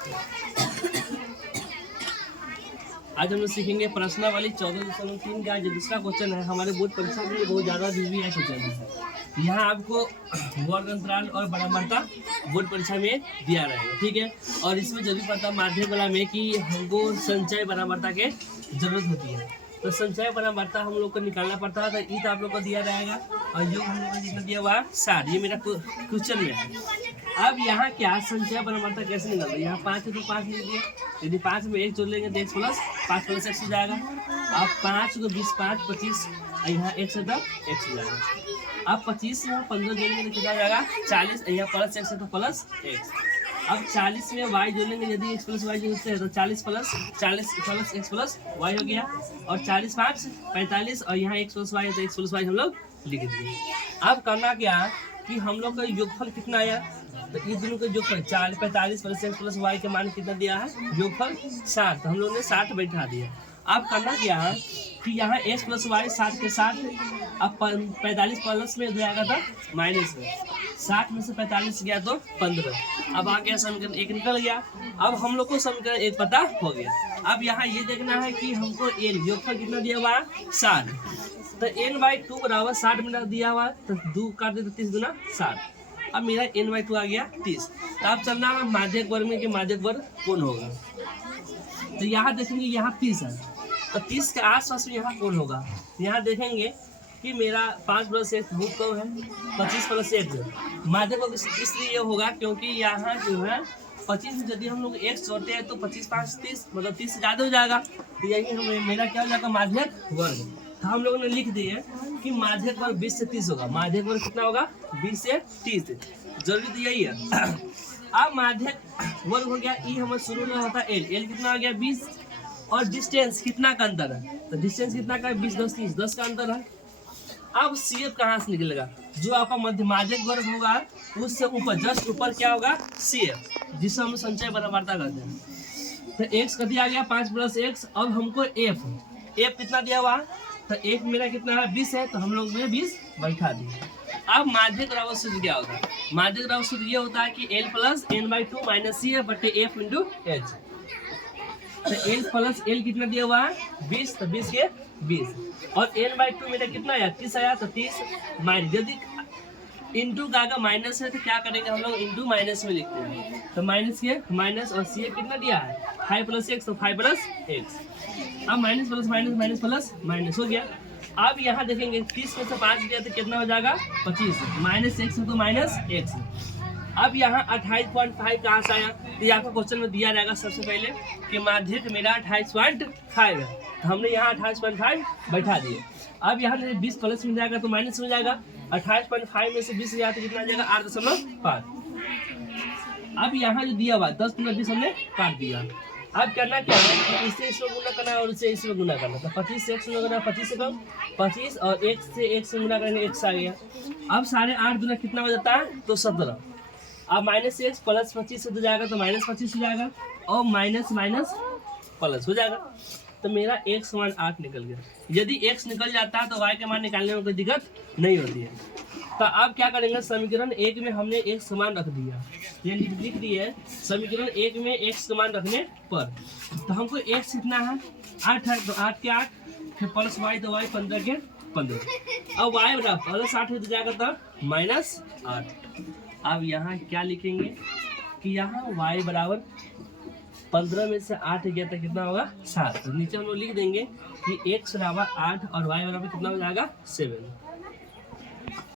आज हम लोग सीखेंगे प्रश्नावली 14.3 का जो दूसरा क्वेश्चन है। हमारे बोर्ड परीक्षा के लिए बहुत ज़्यादा जरूरी है क्वेश्चन है। यहाँ आपको वर्ग अंतराल और बराबरता बोर्ड परीक्षा में दिया रहेगा, ठीक है। और इसमें जरूरी पड़ता माध्यमिक वाला में कि हमको संचय बराबरता के जरूरत होती है। तो संचय बराबरता हम लोग को निकालना पड़ता है। तो ईट आप लोग को दिया रहेगा और योग हम लोग को जितना दिया हुआ 60। ये मेरा क्वेश्चन में है। अब यहाँ क्या संचय बराबरता कैसे निकालते हैं? यहाँ 5 है तो 5 लिख दिए। यदि 5 में 1 जोड़ लेंगे तो x प्लस 5 प्लस x हो जाएगा। अब 5 को 20 5 25 यहाँ x है तो x हो जाएगा। अब 25 यहाँ 15 जोड़ेंगे तो कितना हो जाएगा 40। यहाँ प्लस x है तो प्लस x। अब 40 में y जोड़ेंगे, यदि x प्लस y जोड़ते हैं तो 40 प्लस x प्लस y हो गया। और 40 5 45 और यहाँ x प्लस y है तो x प्लस y हम लोग लिख दिए। अब करना क्या कि हम लोग का योगफल कितना आया, तो इस दोनों का योगफल 45 प्लस x प्लस y के मान कितना दिया है, योगफल 60। तो हम लोग ने 60 बैठा दिया। अब करना क्या है कि यहाँ x प्लस y 60 के 60। अब 45 प्लस में जाएगा तो माइनस में 60 में से 45 गया तो 15। अब आ गया समीकरण 1 निकल गया। अब हम लोग को समीकरण 1 पता हो गया। अब यहाँ ये देखना है कि हमको n योगफल कितना दिया हुआ है 60। तो n/2 बराबर 60 मिनट दिया हुआ है, तो 2 काट दे तो 30 गुना 60। अब मेरा n/2 आ गया 30। तो अब चलना है माध्यक वर्ग में कि माध्यक वर्ग कौन होगा। तो यहाँ देखेंगे यहाँ 30 है, तो 30 के आसपास में यहाँ कौन होगा। यहाँ देखेंगे कि मेरा 5 प्लस 1 बहुत कम है, 25 प्लस 1 माध्यक वर्ग इसलिए होगा क्योंकि यहाँ जो है 25 में यदि हम लोग x जोड़ते हैं तो 25 5 30 मतलब 30 से ज़्यादा हो जाएगा। तो यही मेरा क्या हो जाएगा माध्यक वर्ग। तो हम लोगों ने लिख दिए कि माध्यक वर्ग 20 से 30 होगा। माध्यक वर्ग कितना होगा 20 से 30, जरूरी तो यही है। अब माध्यक वर्ग हो गया, ई हमारे शुरू में होता है एल कितना हो गया 20। और डिस्टेंस कितना का अंतर है, तो डिस्टेंस कितना का 20 10 30 10 का अंतर है। अब CF कहाँ से निकलेगा, जो आपका मध्य माध्यक वर्ग होगा उससे ऊपर जस्ट ऊपर क्या होगा CF, जिससे हम संचय बराबरता करते हैं। तो x कभी आ गया 5 प्लस x। अब हमको f कितना दिया हुआ, तो एक मेरा कितना है 20 है, तो हम लोग में 20 बैठा दिए। अब माध्यक राव सूत्र क्या होता है, माध्यक राव सूत्र ये होता है कि l plus n/2 minus CF बटे f इंटू h। तो l प्लस l कितना दिया हुआ है 20, तो 20 के 20 और n/2 मेरा कितना आया 30 आया, तो 30 माइनस यदि इंटू का अगर माइनस है तो क्या करेंगे हम लोग इंटू माइनस में लिखते हैं। तो माइनस के माइनस और CF कितना दिया है 5 प्लस x, तो 5 प्लस x। अब minus plus minus minus plus minus हो गया। अब यहाँ देखेंगे 30 में से 5 गया तो कितना हो जाएगा 25, माइनस x तो माइनस x। अब यहाँ 28.5 कहाँ से आया, तो यहाँ पर क्वेश्चन में दिया रहेगा सबसे पहले कि माध्यक मेरा 28.5 है, तो हमने यहाँ 28.5 बैठा दिए। अब यहाँ 20 प्लस में जाएगा तो माइनस में जाएगा। 28.5 में से 20 गया तो कितना जाएगा 8.5। अब यहाँ जो दिया हुआ 10 × 20 हमने काट दिया। अब करना क्या है कि इससे इसमें गुना करना और इससे इसमें गुना करना। तो 25 से x में गुना 25 से कम 25 और x से x में गुना करेंगे x आ गया। अब 8.5 गुना कितना हो जाता है तो 17। अब माइनस x प्लस 25 से हो जाएगा तो माइनस 25 हो जाएगा और माइनस माइनस प्लस हो जाएगा। तो मेरा x मान 8 निकल गया। यदि x निकल जाता है तो y के मान निकालने में कोई दिक्कत नहीं होती है। तो अब क्या करेंगे समीकरण 1 में हमने x समान रख दिया, ये लिख दिए समीकरण 1 में x समान रखने पर। तो हमको x कितना है 8 है, तो 8 के 8 फिर प्लस y तो y 15 के 15। अब y बराबर प्लस 8 हो जाएगा तो माइनस 8। अब यहाँ क्या लिखेंगे कि यहाँ y बराबर 15 में से 8 गया तो कितना होगा 7। तो नीचे हम लोग लिख देंगे कि x बराबर 8 और y बराबर कितना हो जाएगा 7।